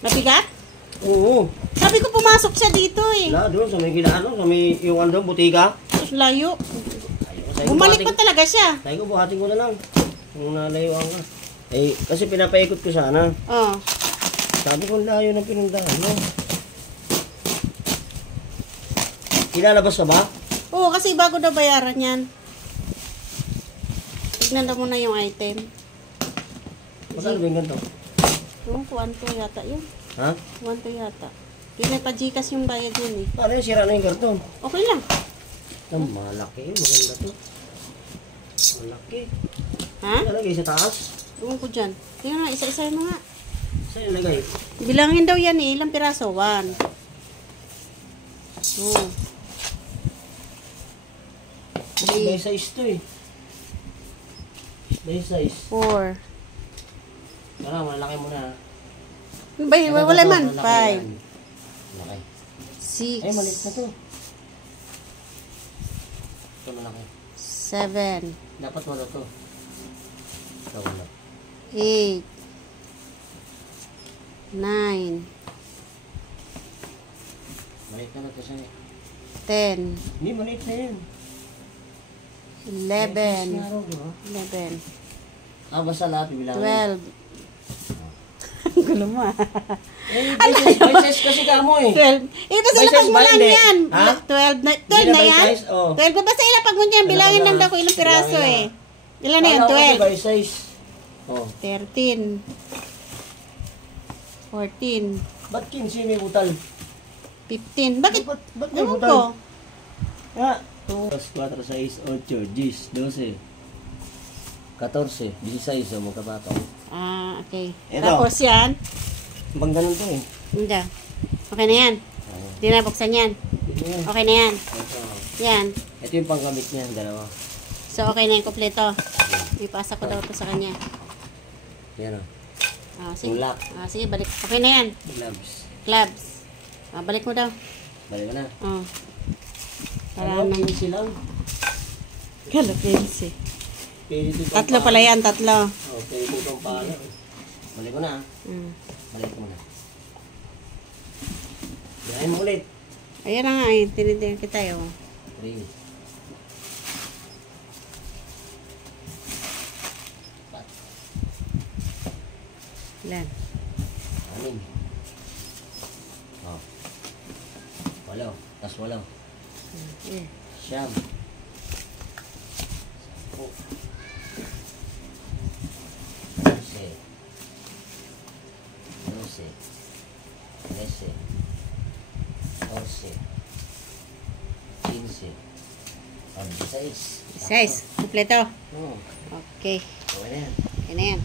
Mabigat? Oo. Sabi ko pumasok siya dito eh. Wala, doon sa may ginaano, sa may yung ano, butika. Tapos layo. Sabi ko, Bumalik pa talaga siya. Sabi ko, buhatin ko na lang. Kung nalayuan ka. Eh, kasi pinapaikot ko sana. Oo. Sabi ko, layo ng pinundahan mo. Ilalabas ka ba? Oo, kasi bago daw bayaran yan. Tignan daw muna yung item. Magkano ba yung ganito? Yung kuwanto yata yun. Ha? Kuwanto yata. Hindi pa Gcash yung bayad yun eh. Paano yung sira na yung karton? Okay lang. Ang malaki. Maganda to. Malaki. Ha? Nalagay sa taas? Ewan ko dyan. Tingnan nga, isa-isa mo nga. Saan nilagay? Bilangin daw yan eh. Ilang piraso? 1. 2. Kasi by size to eh. By size. 4. Tara, malaki mo na. Wala man. 5. Malaki. 6. Ay, maliit na to. Ito malaki. 7. Dapat wala to. Ito wala. 8. 9. Maliit na to siya. 10. Hindi, maliit na yan. 11. 11. Ah, basta lahat bibilangin. 12. Ang gulo mo ah. Eh, by size kasi kamo eh. 12. Ito sa By ilapag size mo ba? lang Hindi. yan. Ha? 12 na, 12 Hindi na by yan? size, oh. 12 ba? Basta ilapag mo yan. Bilangin lang daw kung ilang piraso eh. Ilan na yan? Wala ako 12. by size. Oh. 13. 14. Ba't 15 may butal? 15. Bakit? Ba't may Ewan butal? ko. Ah, 2, 4, 6, 8, 10, 12, 14, 16 yung magkabatong. Ah, okay. Ito. Tapos yan. Bang ganun to eh. Hindi. Okay na yan. Hindi na buksan yan. Ito. Okay na yan. Yan. Ito yung panggamit niya, dalawa. So, okay na yung kompleto. Ipasa ko daw ito sa kanya. Yan o. Ah, sige. Yung lock. Ah, sige, balik. Okay na yan. Gloves. Clubs. Ah, balik mo daw. Balik mo na. Oh. Para Ano, naman. 15 lang. Kalapinsi. Pwede ito Tatlo pala yan, tatlo. Oh, pwede itong pala. Balik ko na. Balik mo na. Bilahin mo ulit. Ayan na nga eh. Tinitingnan kita yun. 3. Ilan? 6. Oh. 8. Tas 8. Eh. 9. 10, 11, 12, 13, 14, 15, 16. Size. Kompleto. Hmm. Okay. Okay na yan. Okay na yan.